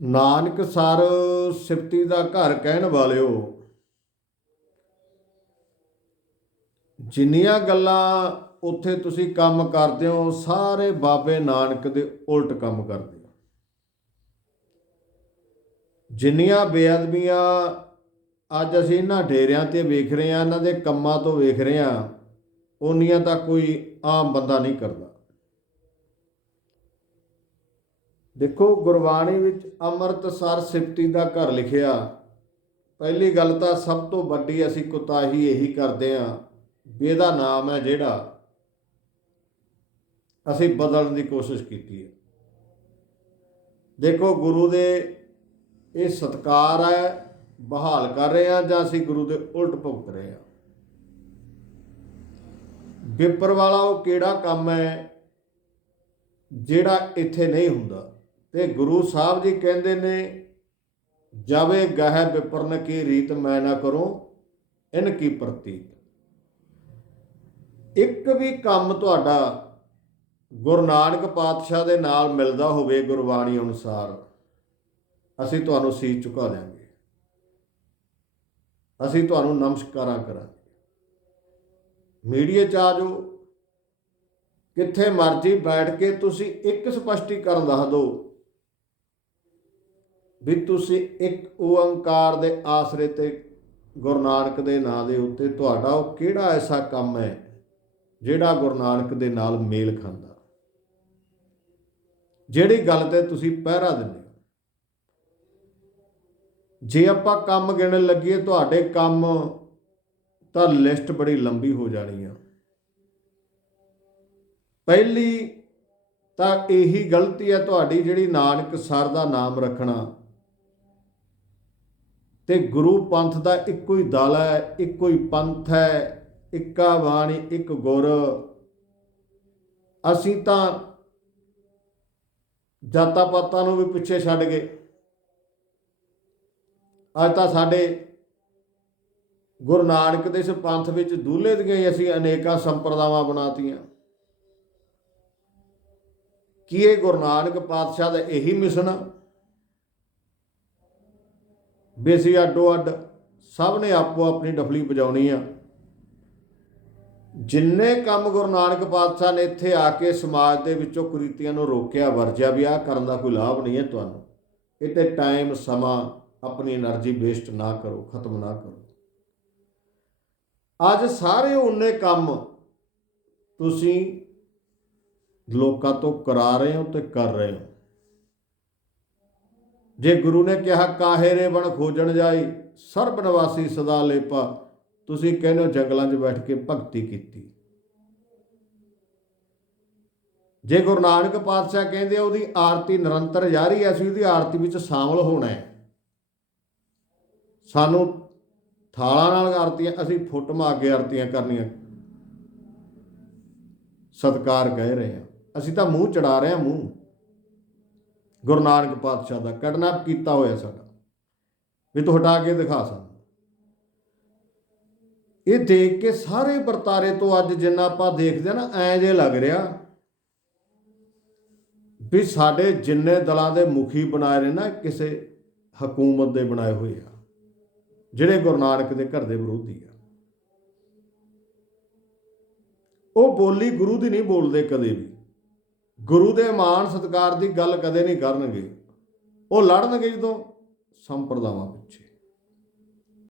Nanak sir ਸਿਫਤੀ ਦਾ ਘਰ ਕਹਿਣ ਵਾਲਿਓ, ਜਿੰਨੀਆਂ ਗੱਲਾਂ ਉੱਥੇ ਤੁਸੀਂ ਕੰਮ ਕਰਦੇ ਹੋ, ਸਾਰੇ ਬਾਬੇ ਨਾਨਕ ਦੇ ਉਲਟ ਕੰਮ ਕਰਦੇ ਹੋ। ਜਿੰਨੀਆਂ ਬੇਅਦਬੀਆਂ ਅੱਜ ਅਸੀਂ ਇਹਨਾਂ ਡੇਰਿਆਂ ਤੇ ਵੇਖ ਰਹੇ ਹਾਂ, ਇਹਨਾਂ ਦੇ ਕੰਮਾਂ ਤੋਂ ਵੇਖ ਰਹੇ ਹਾਂ ਉਨੀਆਂ ਤਾਂ ਕੋਈ ਆਮ ਬੰਦਾ ਨਹੀਂ ਕਰਦਾ। ਦੇਖੋ, ਗੁਰਬਾਣੀ ਵਿੱਚ ਅੰਮ੍ਰਿਤਸਰ ਸਿਫਤੀ ਦਾ ਘਰ ਲਿਖਿਆ। ਪਹਿਲੀ ਗੱਲ ਤਾਂ ਸਭ ਤੋਂ ਵੱਡੀ ਅਸੀਂ ਕੁਤਾਹੀ ਇਹੀ ਕਰਦੇ ਆਂ ਵੀ ਇਹਦਾ ਨਾਮ ਹੈ ਜਿਹੜਾ ਅਸੀਂ ਬਦਲਣ ਦੀ ਕੋਸ਼ਿਸ਼ ਕੀਤੀ ਹੈ। ਦੇਖੋ, ਗੁਰੂ ਦੇ ਇਹ ਸਤਕਾਰ ਹੈ, ਬਹਾਲ ਕਰ ਰਹੇ ਆ ਜਾਂ ਅਸੀਂ ਗੁਰੂ ਦੇ ਉਲਟ ਭੁਗਤ ਰਹੇ ਆ ਵਿਪਰ ਵਾਲਾ ਉਹ ਕਿਹੜਾ ਕੰਮ ਹੈ ਜਿਹੜਾ ਇੱਥੇ ਨਹੀਂ ਹੁੰਦਾ? ਤੇ ਗੁਰੂ ਸਾਹਿਬ ਜੀ ਕਹਿੰਦੇ ਨੇ, ਜਾਵੇ ਗਹਿ ਵਿਪਰਨ ਕੀ ਰੀਤ ਮੈਂ ਨਾ ਕਰੂੰ, ਇਨ ਕੀ ਪ੍ਰਤੀਤ। ਇੱਕ ਵੀ ਕੰਮ ਤੁਹਾਡਾ ਗੁਰੂ ਨਾਨਕ ਪਾਤਸ਼ਾਹ ਦੇ ਨਾਲ ਮਿਲਦਾ ਹੋਵੇ ਗੁਰਬਾਣੀ ਅਨੁਸਾਰ, ਅਸੀਂ ਤੁਹਾਨੂੰ ਸੀਸ ਝੁਕਾ ਦਿਆਂਗੇ। ਅਸੀਂ ਤੁਹਾਨੂੰ ਨਮਸਕਾਰਾਂ ਕਰਾਂਗੇ। ਮੀਡੀਆ ਚ ਆ ਜਾਓ। ਕਿੱਥੇ ਮਰਜ਼ੀ ਬੈਠ ਕੇ ਤੁਸੀਂ ਇੱਕ ਸਪਸ਼ਟੀਕਰਨ ਦੱਸ ਦਿਓ। ਵੀ ਤੁਸੀਂ ਇੱਕ ਓੰਕਾਰ ਦੇ ਆਸਰੇ ਤੇ ਗੁਰੂ ਨਾਨਕ ਦੇ ਨਾਂ ਦੇ ਉੱਤੇ ਤੁਹਾਡਾ ਉਹ ਕਿਹੜਾ ਐਸਾ ਕੰਮ ਹੈ ਜਿਹੜਾ ਗੁਰੂ ਨਾਨਕ ਦੇ ਨਾਲ ਮੇਲ ਖਾਂਦਾ? ਜਿਹੜੀ ਗੱਲ ਤੇ ਤੁਸੀਂ ਪਹਿਰਾ ਦਿੰਦੇ ਹੋ। ਜੇ ਆਪਾਂ ਕੰਮ ਗਿਣਨ ਲੱਗੀਏ, ਤੁਹਾਡੇ ਕੰਮ ਤਾਂ ਲਿਸਟ ਬੜੀ ਲੰਬੀ ਹੋ ਜਾਣੀ ਆ। ਪਹਿਲੀ ਤਾਂ ਇਹੀ ਗਲਤੀ ਹੈ ਤੁਹਾਡੀ ਜਿਹੜੀ ਨਾਨਕ ਸਰ ਦਾ ਨਾਮ ਰੱਖਣਾ। ਤੇ ਗੁਰੂ ਪੰਥ ਦਾ ਇੱਕੋ ਹੀ ਦਲ ਹੈ, ਇੱਕੋ ਹੀ ਪੰਥ ਹੈ, ਇੱਕਾ ਬਾਣੀ, ਇੱਕ ਗੁਰ। ਅਸੀਂ ਤਾਂ ਜਾਤਾਂ ਪਾਤਾਂ ਨੂੰ ਵੀ ਪਿੱਛੇ ਛੱਡ ਗਏ। ਅੱਜ ਤਾਂ ਸਾਡੇ ਗੁਰੂ ਨਾਨਕ ਦੇ ਇਸ ਪੰਥ ਵਿੱਚ ਦੂਲੇ ਦੀਆਂ ਹੀ ਅਸੀਂ ਅਨੇਕਾਂ ਸੰਪਰਦਾਵਾਂ ਬਣਾਤੀਆਂ। ਕੀ ਇਹ ਗੁਰੂ ਨਾਨਕ ਪਾਤਸ਼ਾਹ ਦਾ ਇਹੀ ਮਿਸ਼ਨ ਆ? ਬੇਸੀ ਅੱਡੋ ਅੱਡ ਸਭ ਨੇ ਆਪੋ ਆਪਣੀ ਡਫਲੀ ਵਜਾਉਣੀ ਆ। ਜਿੰਨੇ ਕੰਮ ਗੁਰੂ ਨਾਨਕ ਪਾਤਸ਼ਾਹ ਨੇ ਇੱਥੇ ਆ ਕੇ ਸਮਾਜ ਦੇ ਵਿੱਚੋਂ ਕੁਰੀਤੀਆਂ ਨੂੰ ਰੋਕਿਆ, ਵਰਜਿਆ ਵੀ ਆ, ਕਰਨ ਦਾ ਕੋਈ ਲਾਭ ਨਹੀਂ ਹੈ ਤੁਹਾਨੂੰ। ਇਹ ਤੇ ਟਾਈਮ ਸਮਾਂ, ਆਪਣੀ એનર્ਜੀ ਵੇਸਟ ਨਾ ਕਰੋ, ਖਤਮ ਨਾ ਕਰੋ। ਅੱਜ ਸਾਰੇ ਉਹਨੇ ਕੰਮ ਤੁਸੀਂ ਲੋਕਾਂ ਤੋਂ ਕਰਾ ਰਹੇ ਹੋ ਤੇ ਕਰ ਰਹੇ ਹੋ। ਜੇ ਗੁਰੂ ਨੇ ਕਿਹਾ, ਕਾਹੇ ਰੇ ਬਣ ਖੋਜਣ ਜਾਈ? ਸਰਬ ਨਿਵਾਸੀ ਸਦਾ ਲੇਪਾ। ਤੁਸੀਂ ਕਹਿੰਦੇ ਹੋ ਜੰਗਲਾਂ 'ਚ ਬੈਠ ਕੇ ਭਗਤੀ ਕੀਤੀ। ਜੇ ਗੁਰੂ ਨਾਨਕ ਪਾਤਸ਼ਾਹ ਕਹਿੰਦੇ ਆ, ਉਹਦੀ ਆਰਤੀ ਨਿਰੰਤਰ ਜਾਰੀ ਹੈ, ਅਸੀਂ ਉਹਦੀ ਆਰਤੀ ਵਿੱਚ ਸ਼ਾਮਲ ਹੋਣਾ ਹੈ। ਸਾਨੂੰ ਥਾਲਾਂ ਨਾਲ ਆਰਤੀਆਂ, ਅਸੀਂ ਫੁੱਟ ਮਾਰ ਕੇ ਆਰਤੀਆਂ ਕਰਨੀਆਂ। ਸਤਕਾਰ ਕਹਿ ਰਹੇ ਹਾਂ। ਅਸੀਂ ਤਾਂ ਮੂੰਹ ਚੜਾ ਰਹੇ ਹਾਂ, ਮੂੰਹ। ਗੁਰੂ ਨਾਨਕ ਪਾਤਸ਼ਾਹ ਦਾ ਕਿਡਨੈਪ ਕੀਤਾ ਹੋਇਆ ਸਾਡਾ। ਵੀ ਤੂੰ ਹਟਾ ਕੇ ਦਿਖਾ ਸਾਨੂੰ। ਇਹ ਦੇਖ ਕੇ ਸਾਰੇ ਵਰਤਾਰੇ ਤੋਂ ਅੱਜ ਜਿੰਨਾ ਆਪਾਂ ਦੇਖਦੇ ਆ ਨਾ, ਐ ਜੇ ਲੱਗ ਰਿਹਾ ਵੀ ਸਾਡੇ ਜਿੰਨੇ ਦਲਾਂ ਦੇ ਮੁਖੀ ਬਣਾਏ ਨੇ ਨਾ, ਕਿਸੇ ਹਕੂਮਤ ਦੇ ਬਣਾਏ ਹੋਏ ਆ, ਜਿਹੜੇ ਗੁਰੂ ਨਾਨਕ ਦੇ ਘਰ ਦੇ ਵਿਰੋਧੀ ਆ। ਉਹ ਬੋਲੀ ਗੁਰੂ ਦੀ ਨਹੀਂ ਬੋਲਦੇ ਕਦੇ ਵੀ। ਗੁਰੂ ਦੇ ਮਾਣ ਸਤਕਾਰ ਦੀ ਗੱਲ ਕਦੇ ਨਹੀਂ ਕਰਨਗੇ। ਉਹ ਲੜਨਗੇ ਜਦੋਂ ਸੰਪਰਦਾਵਾਂ ਪਿੱਛੇ।